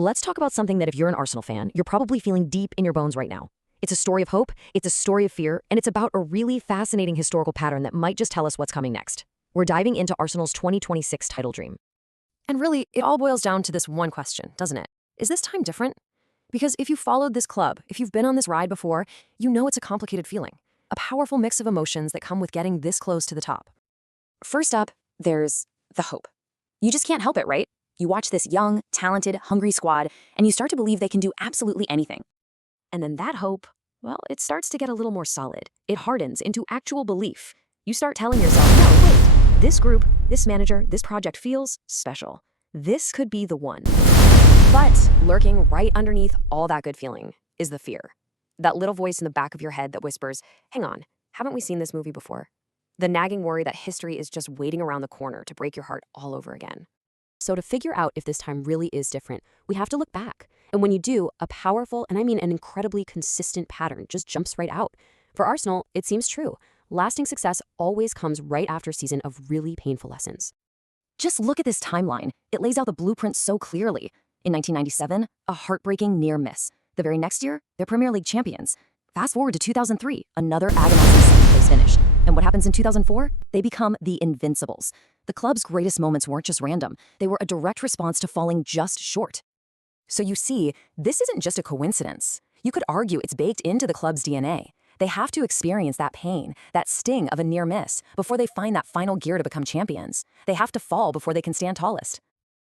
let's talk about something that if you're an Arsenal fan, you're probably feeling deep in your bones right now. It's a story of hope, it's a story of fear, and it's about a really fascinating historical pattern that might just tell us what's coming next. We're diving into Arsenal's 2026 title dream. And really, it all boils down to this one question, doesn't it? Is this time different? Because if you followed this club, if you've been on this ride before, you know it's a complicated feeling. A powerful mix of emotions that come with getting this close to the top. First up, there's the hope. You just can't help it, right? You watch this young, talented, hungry squad, and you start to believe they can do absolutely anything. And then that hope, well, it starts to get a little more solid. It hardens into actual belief. You start telling yourself, no, wait, this group, this manager, this project feels special. This could be the one. But lurking right underneath all that good feeling is the fear. That little voice in the back of your head that whispers, hang on, haven't we seen this movie before? The nagging worry that history is just waiting around the corner to break your heart all over again. So to figure out if this time really is different, we have to look back. And when you do, a powerful, and I mean an incredibly consistent pattern just jumps right out. For Arsenal, it seems true. Lasting success always comes right after a season of really painful lessons. Just look at this timeline. It lays out the blueprint so clearly. In 1997, a heartbreaking near miss. The very next year, they're Premier League champions. Fast forward to 2003, another agonizing second-place finish. And what happens in 2004? They become the Invincibles. The club's greatest moments weren't just random. They were a direct response to falling just short. So you see, this isn't just a coincidence. You could argue it's baked into the club's DNA. They have to experience that pain, that sting of a near miss, before they find that final gear to become champions. They have to fall before they can stand tallest.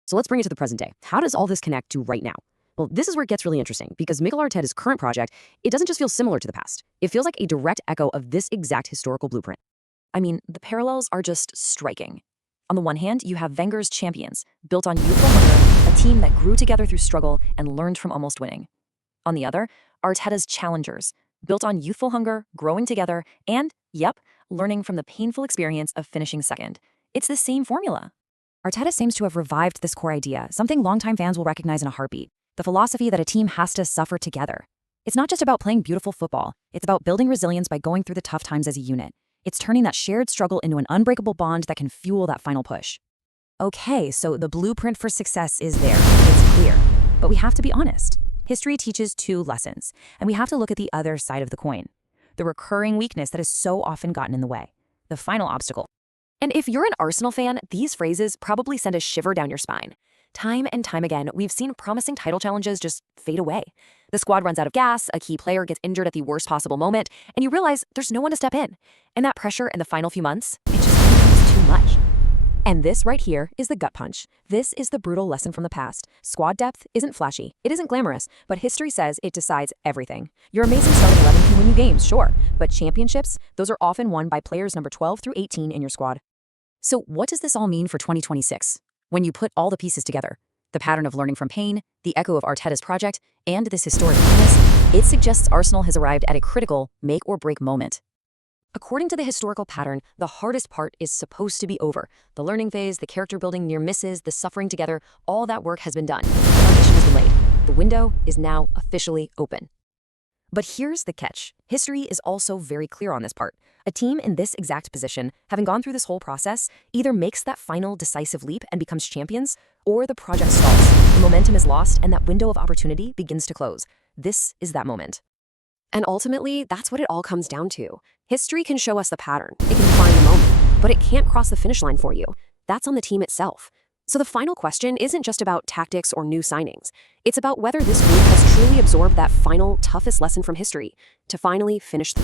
So let's bring it to the present day. How does all this connect to right now? Well, this is where it gets really interesting, because Mikel Arteta's current project, it doesn't just feel similar to the past. It feels like a direct echo of this exact historical blueprint. I mean, the parallels are just striking. On the one hand, you have Wenger's champions, built on youthful hunger, a team that grew together through struggle and learned from almost winning. On the other, Arteta's challengers, built on youthful hunger, growing together, and, learning from the painful experience of finishing second. It's the same formula. Arteta seems to have revived this core idea, something longtime fans will recognize in a heartbeat. The philosophy that a team has to suffer together. It's not just about playing beautiful football. It's about building resilience by going through the tough times as a unit. It's turning that shared struggle into an unbreakable bond that can fuel that final push. Okay, so the blueprint for success is there. It's clear. But we have to be honest. History teaches two lessons, and we have to look at the other side of the coin. The recurring weakness that has so often gotten in the way. The final obstacle. And if you're an Arsenal fan, these phrases probably send a shiver down your spine. Time and time again, we've seen promising title challenges just fade away. The squad runs out of gas, a key player gets injured at the worst possible moment, and you realize there's no one to step in. And that pressure in the final few months, it just becomes too much. And this right here is the gut punch. This is the brutal lesson from the past. Squad depth isn't flashy, it isn't glamorous, but history says it decides everything. Your amazing starting 11 can win you games, sure, but championships, those are often won by players number 12 through 18 in your squad. So what does this all mean for 2026? When you put all the pieces together, the pattern of learning from pain, the echo of Arteta's project, and this historic weakness, it suggests Arsenal has arrived at a critical make-or-break moment. According to the historical pattern, the hardest part is supposed to be over. The learning phase, the character building near misses, the suffering together, all that work has been done. The foundation has been laid. The window is now officially open. But here's the catch. History is also very clear on this part. A team in this exact position, having gone through this whole process, either makes that final decisive leap and becomes champions, or the project stalls. The momentum is lost and that window of opportunity begins to close. This is that moment. And ultimately, that's what it all comes down to. History can show us the pattern. It can define the moment, but it can't cross the finish line for you. That's on the team itself. So the final question isn't just about tactics or new signings. It's about whether this group has truly absorbed that final, toughest lesson from history to finally finish the